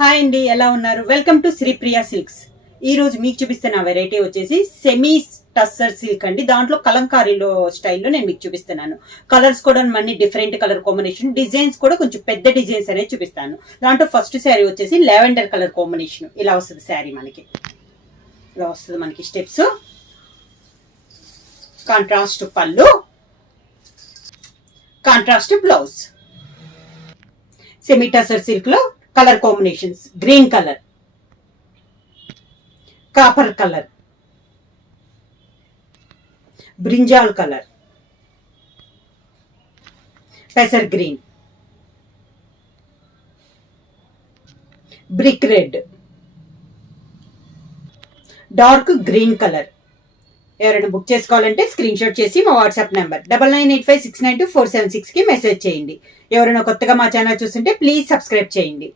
Hi అండి, ఎలా ఉన్నారు? Welcome to Sripriya silks. ఈ రోజు మీకు చూపిస్తున్న వెరైటీ వచ్చేసి సెమీ టస్సర్ సిల్క్ అండి. దాంట్లో కలంకారీలో స్టైల్లో నేను మీకు చూపిస్తున్నాను. కలర్స్ కూడా అన్ని డిఫరెంట్ కలర్ కాంబినేషన్, డిజైన్స్ కూడా కొంచెం పెద్ద డిజైన్స్ అనేది చూపిస్తాను. దాంట్లో ఫస్ట్ శారీ వచ్చేసి లావెండర్ కలర్ కాంబినేషన్. ఇలా వస్తుంది శారీ మనకి. ఇలా వస్తుంది మనకి స్టెప్స్. కాంట్రాస్ట్ పళ్ళు, contrast blouse. Semi tussar silk లో colour combinations green colour, copper colour, brinjal colour, పెసర్ green, brick red, dark green colour. ఎవరైనా బుక్ చేసుకోవాలంటే స్క్రీన్ షాట్ చేసి మా వాట్సాప్ నెంబర్ 9985692476 కి మెసేజ్ చేయండి. ఎవరైనా కొత్తగా మా ఛానల్ చూస్తుంటే ప్లీజ్ సబ్స్క్రైబ్ చేయండి.